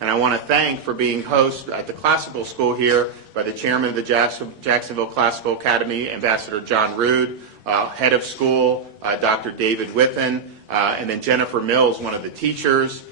And I want to thank for being host at the classical school here by the chairman of the Jacksonville Classical Academy, Ambassador John Rood, head of school, Dr. David Withen, and then Jennifer Mills, one of the teachers,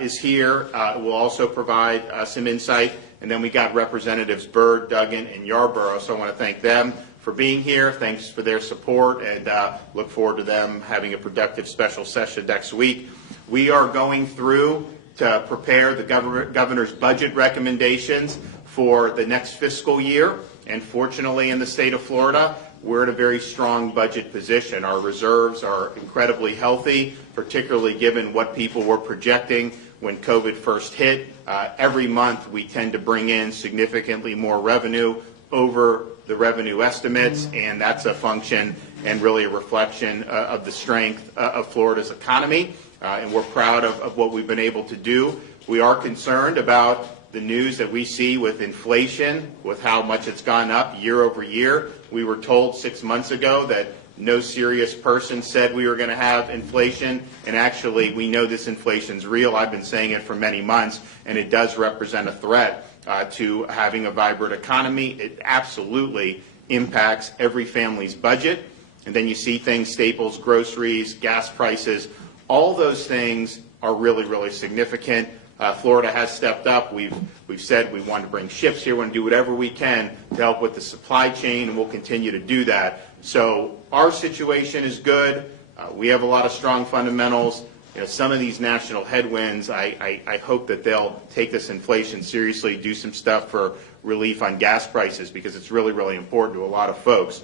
is here. Will also provide some insight. And then we got Representatives Byrd, Duggan, and Yarborough. So I want to thank them for being here. Thanks for their support, and look forward to them having a productive special session next week. We are going through to prepare the governor's budget recommendations for the next fiscal year. And fortunately, in the state of Florida, we're in a very strong budget position. Our reserves are incredibly healthy, particularly given what people were projecting when COVID first hit. Every month, we tend to bring in significantly more revenue over the revenue estimates, and that's a function and really a reflection of the strength of Florida's economy, and we're proud of what we've been able to do. We are concerned about the news that we see with inflation, with how much it's gone up year over year. We were told 6 months ago that no serious person said we were going to have inflation, and actually we know this inflation's real. I've been saying it for many months, and it does represent a threat to having a vibrant economy. It absolutely impacts every family's budget. And then you see things, staples, groceries, gas prices, all those things are really, really significant. Florida has stepped up. We've said we want to bring ships here, we want to do whatever we can to help with the supply chain, and we'll continue to do that. So our situation is good. We have a lot of strong fundamentals. Some of these national headwinds, I hope that they'll take this inflation seriously, do some stuff for relief on gas prices, because it's really, really important to a lot of folks.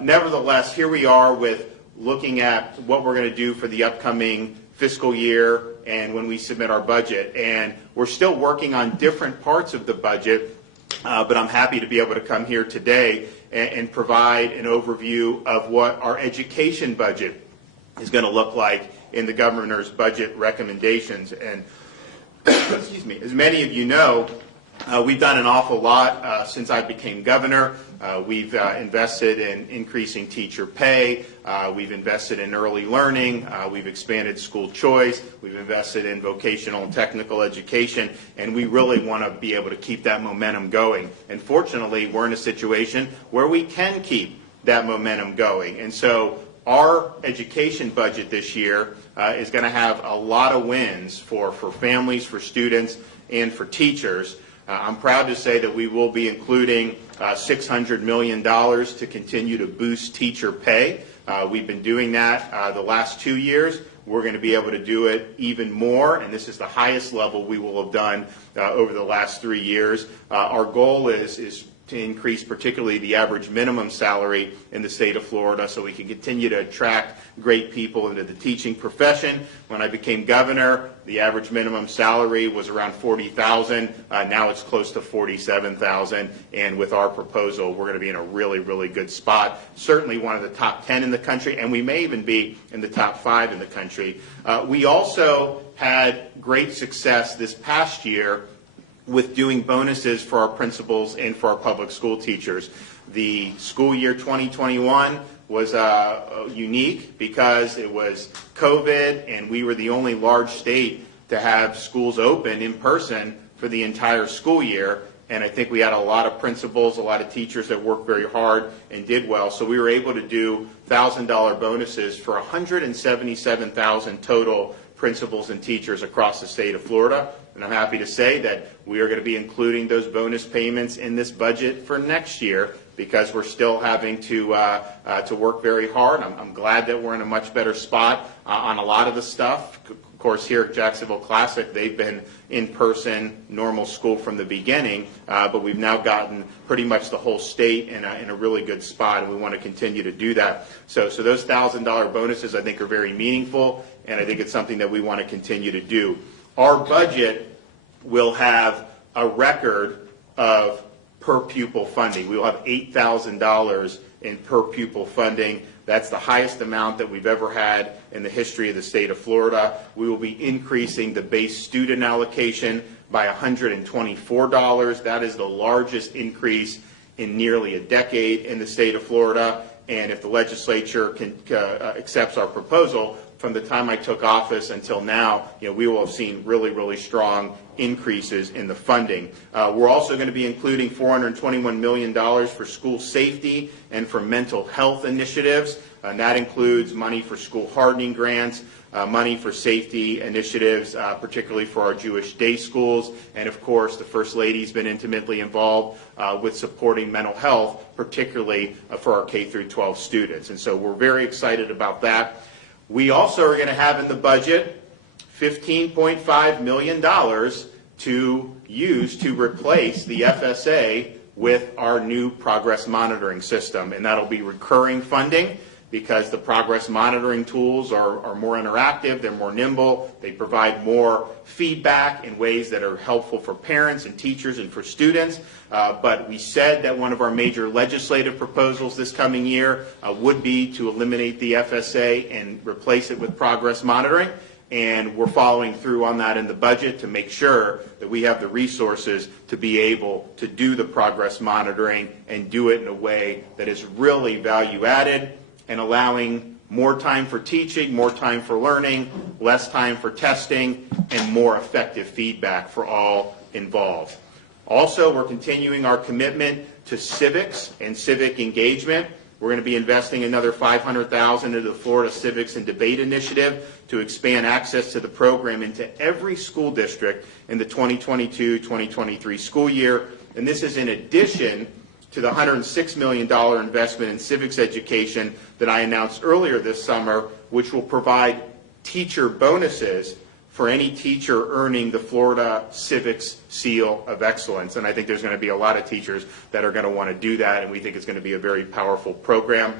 Nevertheless, here we are with looking at what we're going to do for the upcoming fiscal year and when we submit our budget. And we're still working on different parts of the budget, but I'm happy to be able to come here today and provide an overview of what our education budget is going to look like in the governor's budget recommendations. And excuse me, as many of you know, we've done an awful lot since I became governor. We've invested in increasing teacher pay. We've invested in early learning. We've expanded school choice. We've invested in vocational and technical education. And we really want to be able to keep that momentum going. And fortunately, we're in a situation where we can keep that momentum going. And so our education budget this year is going to have a lot of wins for families, for students, and for teachers. I'm proud to say that we will be including $600 million to continue to boost teacher pay. We've been doing that the last 2 years. We're going to be able to do it even more, and this is the highest level we will have done over the last 3 years. Our goal is to increase particularly the average minimum salary in the state of Florida so we can continue to attract great people into the teaching profession. When I became governor, the average minimum salary was around $40,000. Now it's close to $47,000. And with our proposal, we're going to be in a really, really good spot. Certainly one of the top 10 in the country, and we may even be in the top 5 in the country. We also had great success this past year with doing bonuses for our principals and for our public school teachers. The school year 2021 was unique because it was COVID, and we were the only large state to have schools open in person for the entire school year. And I think we had a lot of principals, a lot of teachers that worked very hard and did well. So we were able to do $1,000 bonuses for 177,000 total principals and teachers across the state of Florida. And I'm happy to say that we are going to be including those bonus payments in this budget for next year because we're still having to work very hard. I'm glad that we're in a much better spot on a lot of the stuff. Of course, here at Jacksonville Classic, they've been in-person, normal school from the beginning, but we've now gotten pretty much the whole state in a really good spot, and we want to continue to do that. So those $1,000 bonuses, I think, are very meaningful, and I think it's something that we want to continue to do. Our budget will have a record of per pupil funding. We will have $8,000 in per pupil funding. That's the highest amount that we've ever had in the history of the state of Florida. We will be increasing the base student allocation by $124. That is the largest increase in nearly a decade in the state of Florida. And if the legislature accepts our proposal, from the time I took office until now, we will have seen really, really strong increases in the funding. We're also going to be including $421 million for school safety and for mental health initiatives, and that includes money for school hardening grants, money for safety initiatives, particularly for our Jewish day schools, and of course the First Lady's been intimately involved with supporting mental health, particularly for our K through 12 students, and so we're very excited about that. We also are going to have in the budget $15.5 million to use to replace the FSA with our new progress monitoring system, and that'll be recurring funding because the progress monitoring tools are more interactive, they're more nimble, they provide more feedback in ways that are helpful for parents and teachers and for students. But we said that one of our major legislative proposals this coming year would be to eliminate the FSA and replace it with progress monitoring. And we're following through on that in the budget to make sure that we have the resources to be able to do the progress monitoring and do it in a way that is really value added and allowing more time for teaching, more time for learning, less time for testing, and more effective feedback for all involved. Also, we're continuing our commitment to civics and civic engagement. We're going to be investing another $500,000 into the Florida Civics and Debate Initiative to expand access to the program into every school district in the 2022-2023 school year. And this is in addition to the $106 million investment in civics education that I announced earlier this summer, which will provide teacher bonuses for any teacher earning the Florida Civics Seal of Excellence. And I think there's going to be a lot of teachers that are going to want to do that, and we think it's going to be a very powerful program.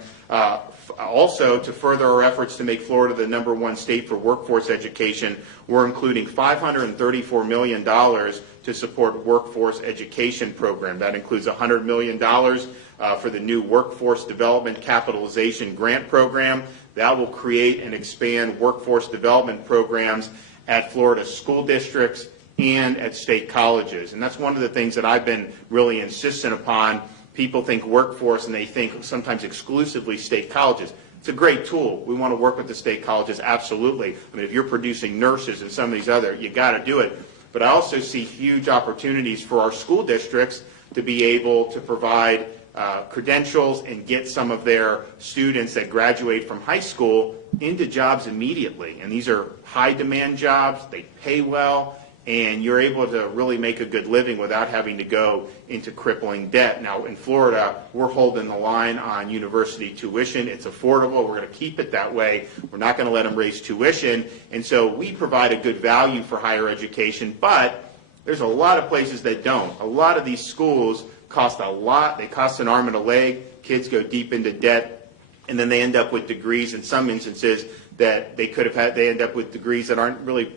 Also, to further our efforts to make Florida the #1 state for workforce education, we're including $534 million to support workforce education program. That includes $100 million for the new Workforce Development Capitalization Grant Program. That will create and expand workforce development programs at Florida school districts and at state colleges. And that's one of the things that I've been really insistent upon. People think workforce and they think sometimes exclusively state colleges. It's a great tool. We want to work with the state colleges, absolutely. I mean, if you're producing nurses and some of these other, you got to do it. But I also see huge opportunities for our school districts to be able to provide credentials and get some of their students that graduate from high school into jobs immediately. And these are high demand jobs, they pay well, and you're able to really make a good living without having to go into crippling debt. Now in Florida, we're holding the line on university tuition. It's affordable. We're going to keep it that way. We're not going to let them raise tuition. And so we provide a good value for higher education, but there's a lot of places that don't. A lot of these schools cost a lot. They cost an arm and a leg. Kids go deep into debt, and then they end up with degrees in some instances that they could have had. They end up with degrees that aren't really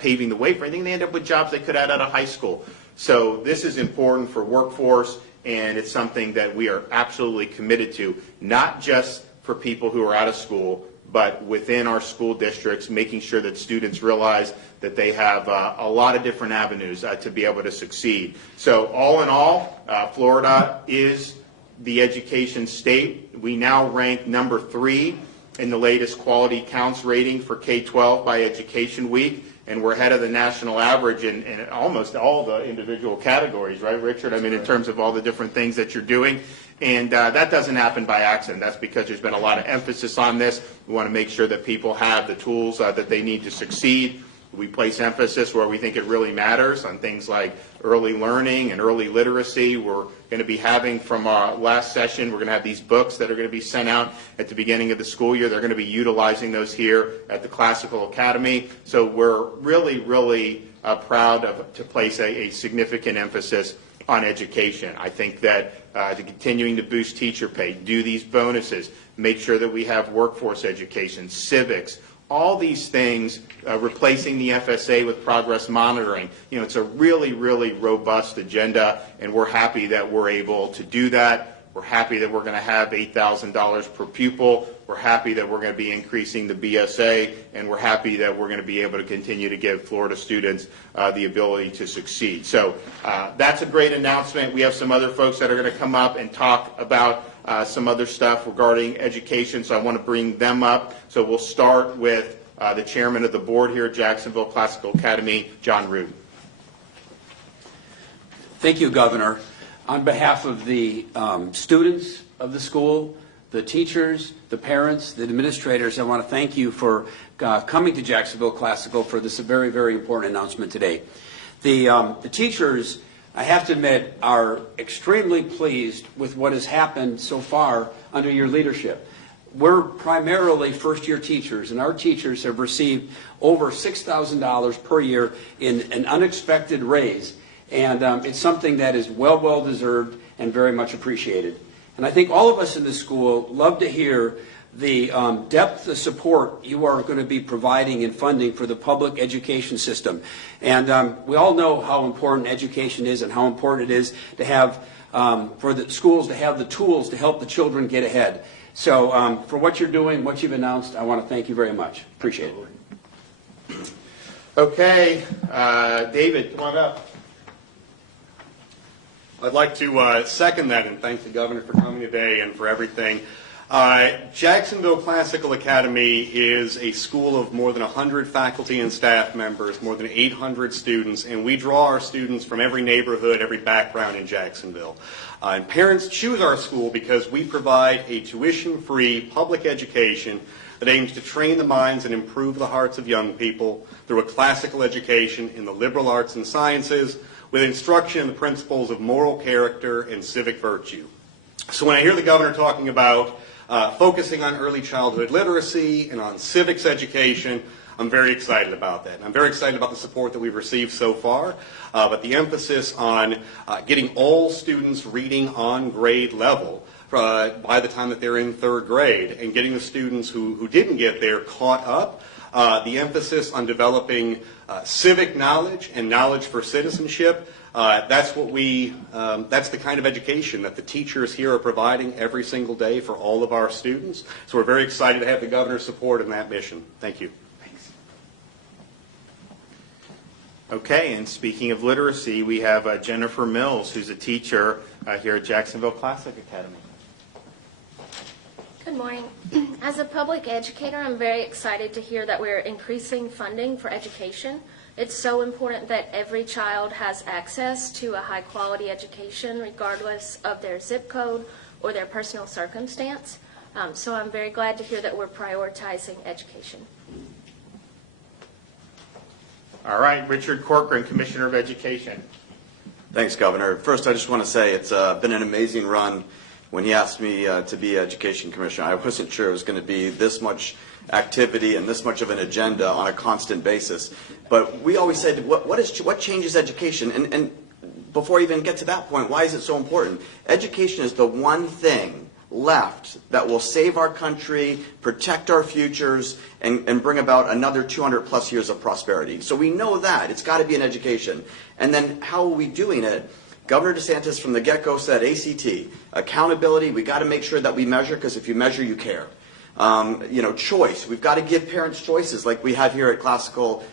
paving the way for anything. They end up with jobs they could have had out of high school. So this is important for workforce, and it's something that we are absolutely committed to, not just for people who are out of school, but within our school districts, making sure that students realize that they have a lot of different avenues to be able to succeed. So all in all, Florida is the education state. We now rank #3 in the latest Quality Counts rating for K-12 by Education Week, and we're ahead of the national average in almost all the individual categories, right, Richard? I mean, in terms of all the different things that you're doing. And that doesn't happen by accident. That's because there's been a lot of emphasis on this. We want to make sure that people have the tools that they need to succeed. We place emphasis where we think it really matters on things like early learning and early literacy. We're going to be having from our last session, we're going to have these books that are going to be sent out at the beginning of the school year. They're going to be utilizing those here at the Classical Academy. So we're really, really proud to place a significant emphasis on education. I think that to continuing to boost teacher pay, do these bonuses, make sure that we have workforce education, civics, all these things, replacing the FSA with progress monitoring. You know, it's a really, really robust agenda, and we're happy that we're able to do that. We're happy that we're going to have $8,000 per pupil. We're happy that we're going to be increasing the BSA, and we're happy that we're going to be able to continue to give Florida students the ability to succeed. So that's a great announcement. We have some other folks that are going to come up and talk about some other stuff regarding education, so I want to bring them up. So we'll start with the chairman of the board here at Jacksonville Classical Academy, John Rood. Thank you, Governor. On behalf of the students of the school, the teachers, the parents, the administrators, I want to thank you for coming to Jacksonville Classical for this very, very important announcement today. The teachers, I have to admit, are extremely pleased with what has happened so far under your leadership. We're primarily first-year teachers, and our teachers have received over $6,000 per year in an unexpected raise. And it's something that is well deserved and very much appreciated. And I think all of us in the school love to hear the depth of support you are going to be providing and funding for the public education system. And we all know how important education is and how important it is to have, for the schools to have the tools to help the children get ahead. So for what you're doing, what you've announced, I want to thank you very much. Appreciate it. Okay, David, come on up. I'd like to second that and thank the governor for coming today and for everything. Jacksonville Classical Academy is a school of more than 100 faculty and staff members, more than 800 students, and we draw our students from every neighborhood, every background in Jacksonville. And parents choose our school because we provide a tuition-free public education that aims to train the minds and improve the hearts of young people through a classical education in the liberal arts and sciences, with instruction in the principles of moral character and civic virtue. So when I hear the governor talking about focusing on early childhood literacy and on civics education, I'm very excited about that. And I'm very excited about the support that we've received so far, but the emphasis on getting all students reading on grade level by the time that they're in third grade, and getting the students who didn't get there caught up. The emphasis on developing civic knowledge and knowledge for citizenship. That's the kind of education that the teachers here are providing every single day for all of our students. So we're very excited to have the governor's support in that mission. Thank you. Thanks. Okay, and speaking of literacy, we have Jennifer Mills, who's a teacher here at Jacksonville Classic Academy. Good morning. As a public educator, I'm very excited to hear that we're increasing funding for education. It's so important that every child has access to a high-quality education regardless of their zip code or their personal circumstance. So I'm very glad to hear that we're prioritizing education. All right, Richard Corcoran, Commissioner of Education. Thanks, Governor. First, I just want to say it's been an amazing run. When he asked me to be Education Commissioner, I wasn't sure it was going to be this much activity and this much of an agenda on a constant basis. But we always said, what changes education? And before I even get to that point, why is it so important? Education is the one thing left that will save our country, protect our futures, and bring about another 200 plus years of prosperity. So we know that. It's got to be an education. And then how are we doing it? Governor DeSantis from the get-go said ACT, accountability, we got to make sure that we measure, because if you measure, you care. Choice, we've got to give parents choices like we have here at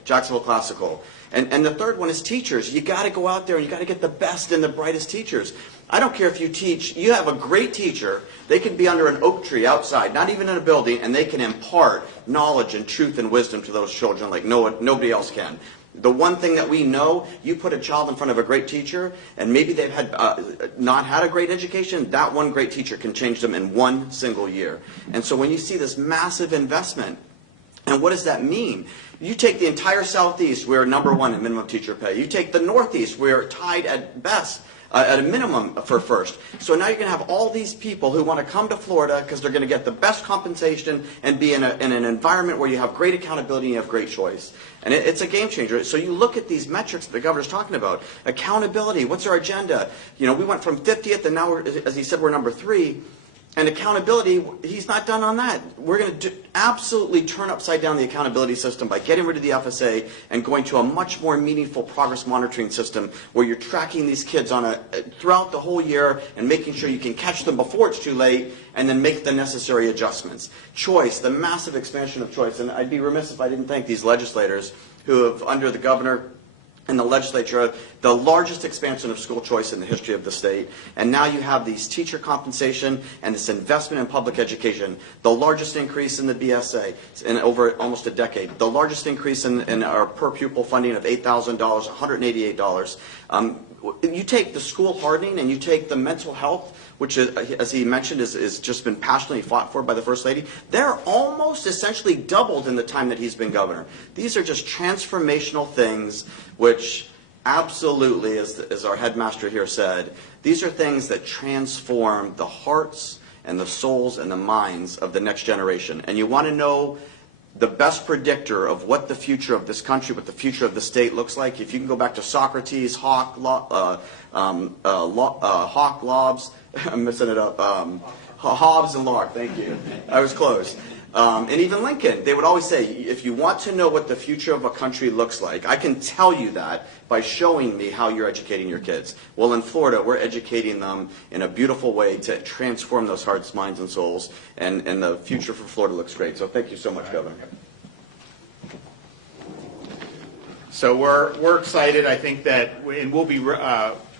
Jacksonville Classical. And the third one is teachers. You got to go out there and you got to get the best and the brightest teachers. I don't care if you teach, you have a great teacher, they can be under an oak tree outside, not even in a building, and they can impart knowledge and truth and wisdom to those children like nobody else can. The one thing that we know, you put a child in front of a great teacher, and maybe they've had not had a great education, that one great teacher can change them in one single year. And so when you see this massive investment, and what does that mean? You take the entire Southeast, we're #1 in minimum teacher pay. You take the Northeast, we're tied at best, at a minimum for first. So now you're going to have all these people who want to come to Florida because they're going to get the best compensation and be in an environment where you have great accountability and you have great choice. And it's a game changer. So you look at these metrics that the governor's talking about. Accountability, what's our agenda? We went from 50th and now, as he said, we're #3. And accountability, he's not done on that. We're going to absolutely turn upside down the accountability system by getting rid of the FSA and going to a much more meaningful progress monitoring system where you're tracking these kids throughout the whole year and making sure you can catch them before it's too late and then make the necessary adjustments. Choice, the massive expansion of choice. And I'd be remiss if I didn't thank these legislators who have, under the governor and the legislature, have the largest expansion of school choice in the history of the state. And now you have these teacher compensation and this investment in public education, the largest increase in the BSA in over almost a decade, the largest increase in our per pupil funding of $8,000, $188. You take the school hardening and you take the mental health, which, as he mentioned, is just been passionately fought for by the First Lady. They're almost essentially doubled in the time that he's been governor. These are just transformational things which absolutely, as our headmaster here said, these are things that transform the hearts and the souls and the minds of the next generation. And you want to know the best predictor of what the future of this country, what the future of the state looks like, if you can go back to Socrates, Hawk, Lobs, I'm messing it up, Hobbes and Locke, thank you. I was close. And even Lincoln, they would always say, if you want to know what the future of a country looks like, I can tell you that by showing me how you're educating your kids. Well, in Florida, we're educating them in a beautiful way to transform those hearts, minds, and souls, and the future for Florida looks great. So thank you so much, Governor. So we're excited. I think that, and we'll be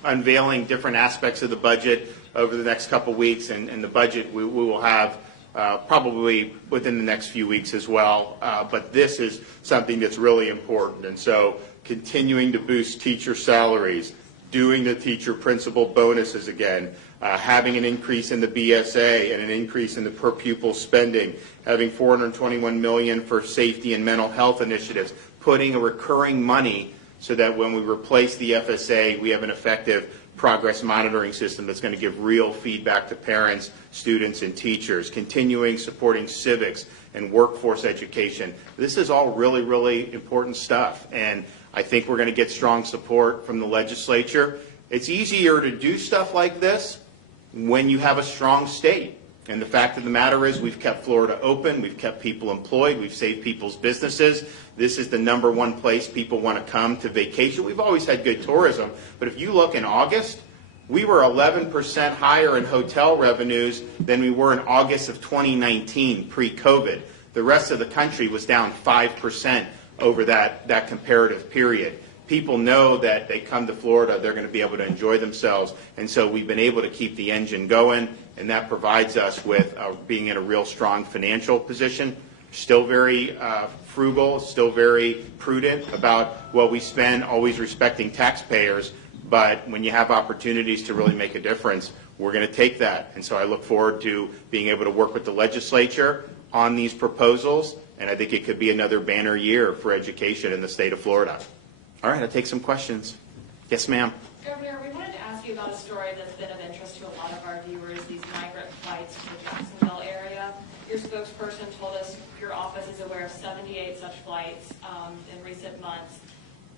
unveiling different aspects of the budget over the next couple weeks, and the budget we will have probably within the next few weeks as well. But this is something that's really important. And so continuing to boost teacher salaries, doing the teacher principal bonuses again, having an increase in the BSA and an increase in the per pupil spending, having $421 million for safety and mental health initiatives, putting a recurring money so that when we replace the FSA, we have an effective progress monitoring system that's going to give real feedback to parents, students, and teachers, continuing supporting civics and workforce education. This is all really, really important stuff, and I think we're going to get strong support from the legislature. It's easier to do stuff like this when you have a strong state. And the fact of the matter is we've kept Florida open, we've kept people employed, we've saved people's businesses. This is the #1 place people want to come to vacation. We've always had good tourism, but if you look in August, we were 11% higher in hotel revenues than we were in August of 2019, pre-COVID. The rest of the country was down 5% over that comparative period. People know that they come to Florida, they're going to be able to enjoy themselves, and so we've been able to keep the engine going, and that provides us with being in a real strong financial position. Still very frugal, still very prudent about what we spend, always respecting taxpayers, but when you have opportunities to really make a difference, we're going to take that. And so I look forward to being able to work with the legislature on these proposals, and I think it could be another banner year for education in the state of Florida. All right, I'll take some questions. Yes, ma'am. Governor, we wanted to ask you about a story that's been of interest to a lot of our viewers, these migrant flights to the Jacksonville area. Your spokesperson told us your office is aware of 78 such flights in recent months.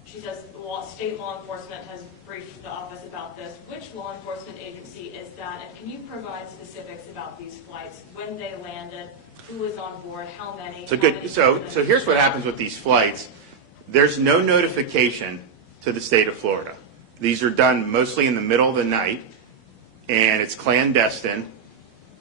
She says state law enforcement has briefed the office about this. Which law enforcement agency is that? And can you provide specifics about these flights, when they landed, who was on board, how many? So here's what happens with these flights. There's no notification to the state of Florida. These are done mostly in the middle of the night, and it's clandestine,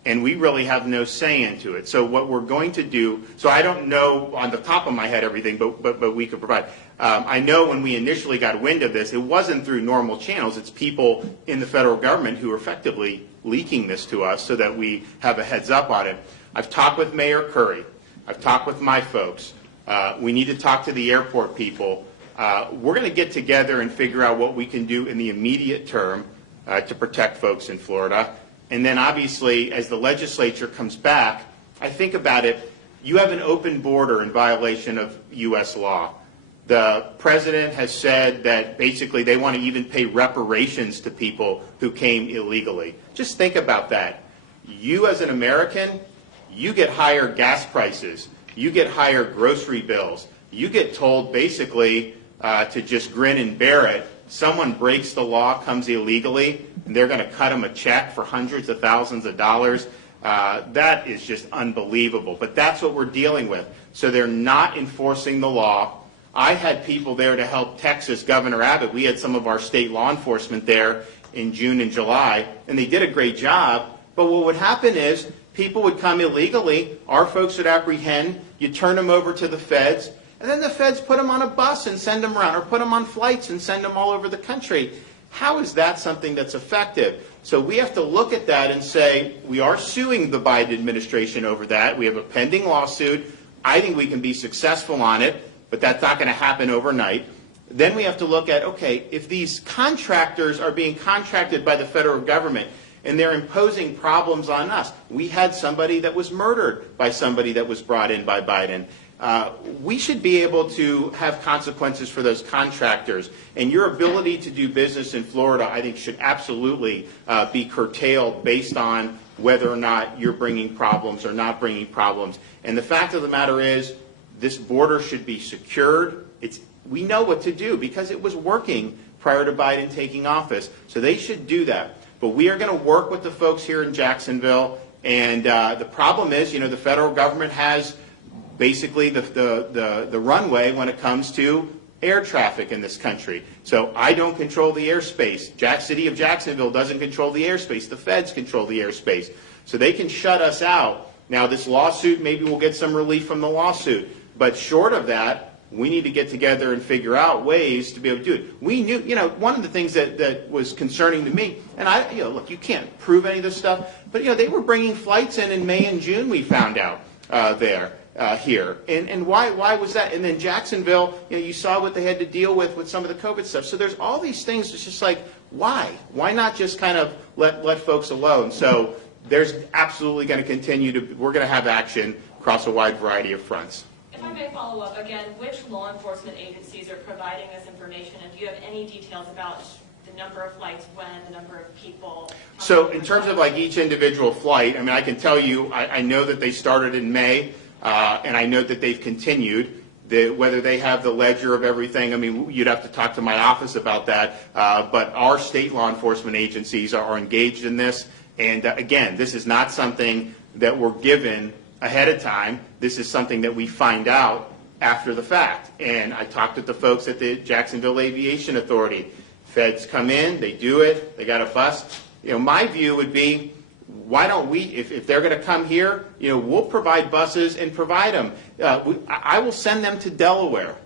and we really have no say into it. So what we're going to do, so I don't know on the top of my head everything, but we could provide. I know when we initially got wind of this, it wasn't through normal channels. It's people in the federal government who are effectively leaking this to us so that we have a heads up on it. I've talked with Mayor Curry. I've talked with my folks. We need to talk to the airport people. We're going to get together and figure out what we can do in the immediate term to protect folks in Florida. And then obviously, as the legislature comes back, I think about it, you have an open border in violation of U.S. law. The president has said that basically they want to even pay reparations to people who came illegally. Just think about that. You as an American, you get higher gas prices. You get higher grocery bills. You get told basically to just grin and bear it. Someone breaks the law, comes illegally, and they're going to cut them a check for hundreds of thousands of dollars. That is just unbelievable. But that's what we're dealing with. So they're not enforcing the law. I had people there to help Texas, Governor Abbott. We had some of our state law enforcement there in June and July, and they did a great job. But what would happen is people would come illegally, our folks would apprehend, you turn them over to the feds, and then the feds put them on a bus and send them around, or put them on flights and send them all over the country. How is that something that's effective? So we have to look at that and say, we are suing the Biden administration over that. We have a pending lawsuit. I think we can be successful on it, but that's not going to happen overnight. Then we have to look at, okay, if these contractors are being contracted by the federal government and they're imposing problems on us. We had somebody that was murdered by somebody that was brought in by Biden. We should be able to have consequences for those contractors. And your ability to do business in Florida, I think, should absolutely be curtailed based on whether or not you're bringing problems or not bringing problems. And the fact of the matter is, this border should be secured. We know what to do because it was working prior to Biden taking office. So they should do that. But we are going to work with the folks here in Jacksonville. And the problem is, the federal government has basically the runway when it comes to air traffic in this country. So I don't control the airspace. City of Jacksonville doesn't control the airspace. The feds control the airspace. So they can shut us out. Now this lawsuit, maybe we'll get some relief from the lawsuit. But short of that, we need to get together and figure out ways to be able to do it. We knew, one of the things that was concerning to me, and look, you can't prove any of this stuff, but they were bringing flights in May and June, we found out here. And why was that? And then Jacksonville, you saw what they had to deal with some of the COVID stuff. So there's all these things. It's just like, why? Why not just kind of let folks alone? So there's absolutely going to we're going to have action across a wide variety of fronts. If I may follow up again, which law enforcement agencies are providing this information, and do you have any details about the number of flights, when, the number of people? So in terms of like each individual flight, I can tell you, I know that they started in May, and I know that they've continued. Whether they have the ledger of everything, you'd have to talk to my office about that. But our state law enforcement agencies are engaged in this. And again, this is not something that we're given ahead of time. This is something that we find out after the fact. And I talked with the folks at the Jacksonville Aviation Authority. Feds come in, they do it, they got a bus. My view would be, why don't we, if they're going to come here, we'll provide buses and provide them. I will send them to Delaware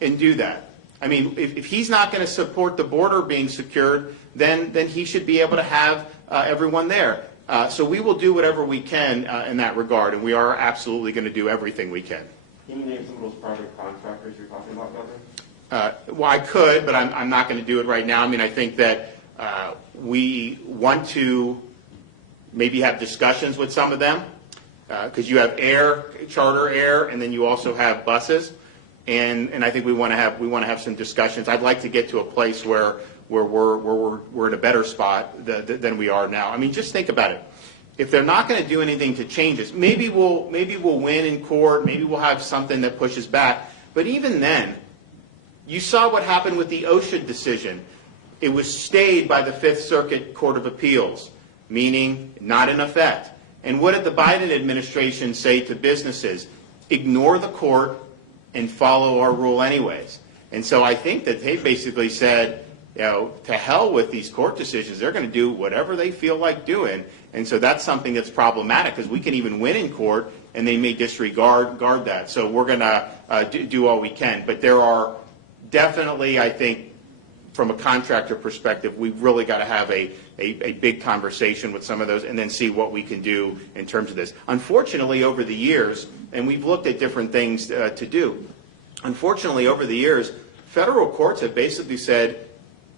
and do that. If he's not going to support the border being secured, then he should be able to have everyone there. So we will do whatever we can in that regard, and we are absolutely going to do everything we can. Can you name some of those private contractors you're talking about, Governor? Well, I could, but I'm not going to do it right now. I think that we want to maybe have discussions with some of them, because you have charter air, and then you also have buses, and I think we want to have some discussions. I'd like to get to a place where we're in a better spot than we are now. Just think about it. If they're not going to do anything to change this, maybe we'll win in court. Maybe we'll have something that pushes back. But even then, you saw what happened with the OSHA decision. It was stayed by the Fifth Circuit Court of Appeals, meaning not in effect. And what did the Biden administration say to businesses? Ignore the court and follow our rule anyways. And so I think that they basically said, to hell with these court decisions. They're going to do whatever they feel like doing. And so that's something that's problematic, because we can even win in court and they may disregard that. So we're going to do all we can. But there are definitely, I think, from a contractor perspective, we've really got to have a big conversation with some of those and then see what we can do in terms of this. Unfortunately, over the years, and we've looked at different things to do, unfortunately, over the years, federal courts have basically said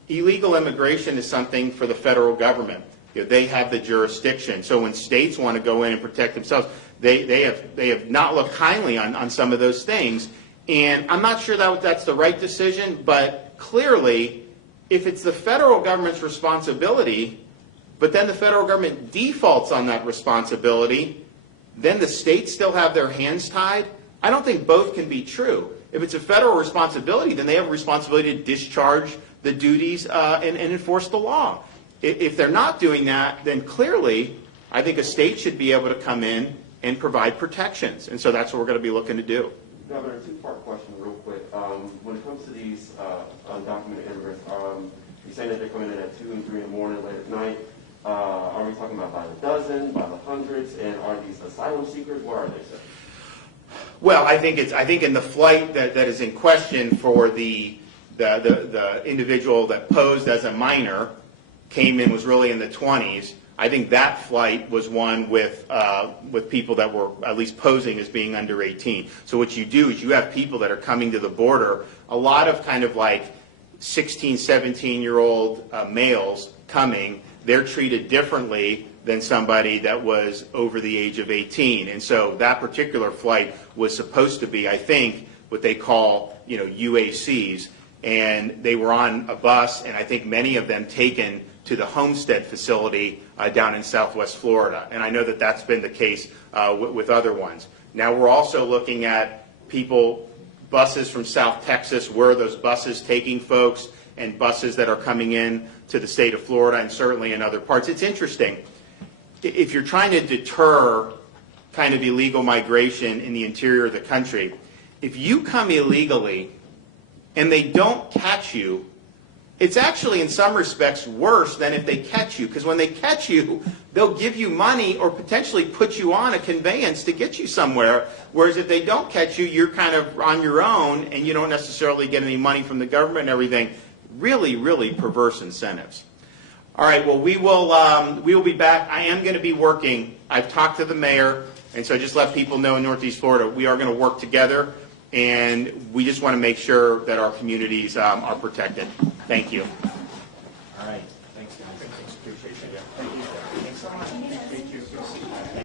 illegal immigration is something for the federal government. They have the jurisdiction. So when states want to go in and protect themselves, they have not looked kindly on some of those things. And I'm not sure that's the right decision, but clearly, if it's the federal government's responsibility, but then the federal government defaults on that responsibility, then the states still have their hands tied. I don't think both can be true. If it's a federal responsibility, then they have a responsibility to discharge the duties and enforce the law. If they're not doing that, then clearly, I think a state should be able to come in and provide protections. And so that's what we're going to be looking to do. Governor, two-part question real quick. When it comes to these undocumented immigrants, you're saying that they're coming in at 2 and 3 in the morning, late at night. Are we talking about by the dozen, by the hundreds, and are these asylum seekers? Where are they, sir? Well, I think in the flight that is in question for the individual that posed as a minor, came in, was really in the 20s. I think that flight was one with people that were at least posing as being under 18. So what you do is you have people that are coming to the border, a lot of kind of like 16, 17-year-old males coming. They're treated differently than somebody that was over the age of 18. And so that particular flight was supposed to be, I think, what they call, UACs. And they were on a bus, and I think many of them taken to the Homestead facility down in Southwest Florida. And I know that that's been the case with other ones. Now we're also looking at buses from South Texas, where are those buses taking folks, and buses that are coming in to the state of Florida and certainly in other parts. It's interesting. If you're trying to deter kind of illegal migration in the interior of the country, if you come illegally and they don't catch you, it's actually in some respects worse than if they catch you, because when they catch you, they'll give you money or potentially put you on a conveyance to get you somewhere, whereas if they don't catch you, you're kind of on your own and you don't necessarily get any money from the government and everything. Really, really perverse incentives. All right, well, we will be back. I am going to be working. I've talked to the mayor, and so I just let people know in Northeast Florida we are going to work together, and we just want to make sure that our communities are protected. Thank you. All right.